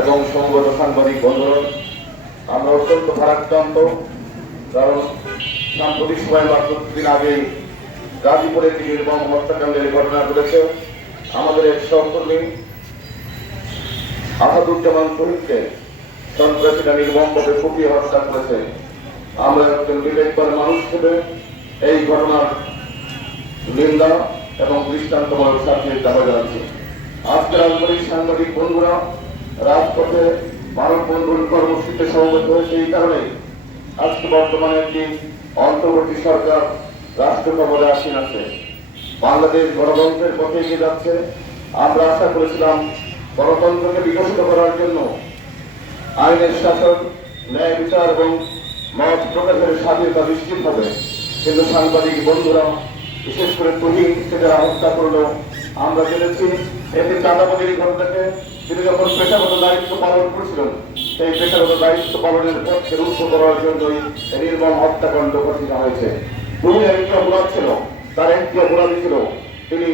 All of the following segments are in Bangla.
এবং সংগত সাংবাদিক বন্ধুরা, আমরা অত্যন্ত ভারাক্রান্ত। কারণ সাম্প্রতিক সময় মাত্র দিন আগে গাজীপুরে একটি নির্মম হত্যাকাণ্ডের ঘটনা ঘটেছে। আমাদের এক সহকর্মী আসাদুজ্জামান শহীদকে সন্ত্রাসীরা নির্মমভাবে কুপিয়ে হত্যা করেছে। আমরা একজন বিবেকবান মানুষ হিসেবে এই ঘটনার নিন্দা এবং দৃষ্টান্তমূলক শাস্তির দাবি জানাচ্ছি। আজকের আন্তরিক সাংবাদিক বন্ধুরা রাজপথে মানববন্ধন কর্মসূচিতে সমবেত হয়েছে। এই কারণে আজকে বর্তমানে একটি অন্তর্বর্তী সরকার রাষ্ট্র ক্ষমতায় আসীন আছে। বাংলাদেশ গণতন্ত্রের পথে এগিয়ে যাচ্ছে। আমরা আশা করেছিলাম গণতন্ত্রকে বিকশিত করার জন্য আইনের শাসন, ন্যায় বিচার এবং মত প্রকাশের স্বাধীনতা নিশ্চিত হবে। কিন্তু সাংবাদিক বন্ধুরা, বিশেষ করে তুহিনকে যারা হত্যা করলো, আমরা জেনেছি এতে চাঁদাবাজির ঘটনাকে তিনি যখন পেশাগত দায়িত্ব পালন করছিলেন, সেই পেশাগত দায়িত্ব পালনের পক্ষে রুদ্ধ করার জন্যই নির্মম হত্যাকাণ্ড ঘটিত হয়েছে। তুহিন একটি অপরাধ ছিল, তার একটি অপরাধী ছিল তিনি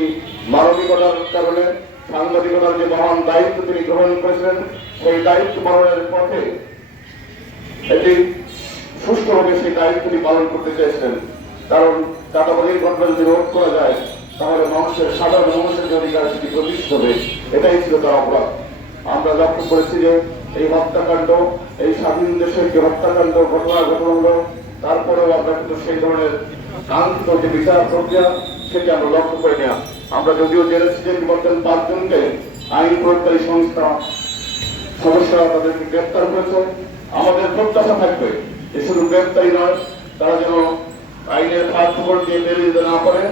মানবিকতার কারণে সাংবাদিকতার যে মহান দায়িত্ব তিনি গ্রহণ করেছিলেন, সেই দায়িত্ব পালনের পথে এটি সুষ্ঠুভাবে সেই দায়িত্বটি পালন করতে চেয়েছিলেন। কারণ চাঁদাবাজির ঘটনা যদি রোধ করা যায়, তাহলে সাধারণ মানুষের যে অধিকার সেটি প্রতিষ্ঠিত হবে, এটাই ছিল তার অপরাধ। আমরা লক্ষ্য করেছি যে এই হত্যাকাণ্ড, এই স্বাধীন দেশের যে হত্যাকাণ্ড ঘটনা হলো, তারপরেও আমরা কিন্তু সেই ধরনের কাঙ্ক্ষিত যে বিচার প্রক্রিয়া সেটি আমরা লক্ষ্য করে নেওয়া। আমরা যদিও জেনেছি যে বর্তমান 5 জনকে আইন প্রয়োগকারী সংস্থা সদস্যরা তাদেরকে গ্রেপ্তার করেছে। আমাদের প্রত্যাশা থাকবে যে শুধু গ্রেপ্তারি নয়, তারা যেন আইনের কার্যকর দিয়ে মেনে দিতে না পারে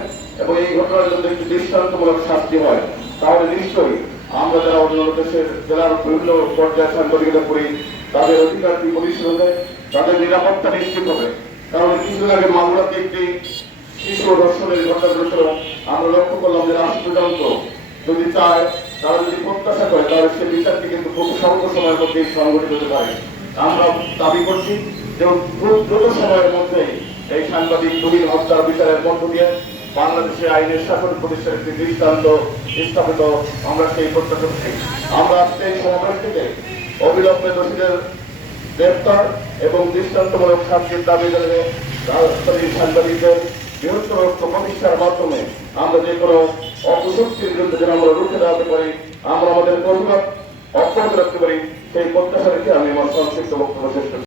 এবং এই ঘটনার যদি একটি দৃষ্টান্তমূলক শাস্তি হয়, তাহলে নিশ্চয়ই আমরা যারা অন্যান্য দেশের জেলার বিভিন্ন পর্যায়ে সাংবাদিকতা করি, তাদের অধিকার পরিষ্কার হবে, তাদের নিরাপত্তা নিশ্চিত হবে। কারণ কিছুদিন আগে মামলাতে একটি শিশু ধর্ষণের ঘটনা ঘটেছিল। আমরা লক্ষ্য করলাম যে রাষ্ট্রযন্ত্র যদি চায়, তারা যদি প্রত্যাশা করে, তাহলে সে বিচারটি কিন্তু খুব স্বল্প সময়ের মধ্যে সংগঠিত হতে পারে। আমরা দাবি করছি যে খুব দ্রুত সময়ের মধ্যে এই সাংবাদিক তুহিন হত্যার বিচারের মধ্য দিয়ে বাংলাদেশে আইনের শাসন প্রতিষ্ঠার একটি দৃষ্টান্ত স্থাপিত আমরা সেই প্রত্যাশা করি। আমরা আজকে এই সমাবেশ থেকে অবিলম্বে দোষীদের গ্রেপ্তার এবং দৃষ্টান্তমূলক শাস্তির দাবি জানিয়ে রাজধানীর সাংবাদিকদের বৃহত্তর ঐক্য প্রতিষ্ঠার মাধ্যমে আমরা যে কোনো অপশক্তির বিরুদ্ধে যেন আমরা রুখে দাঁড়াতে পারি, আমরা আমাদের প্রতিবাদ অব্যাহত রাখতে পারি, সেই প্রত্যাশা রেখে আমি আমার সংক্ষিপ্ত বক্তব্য শেষ করছি।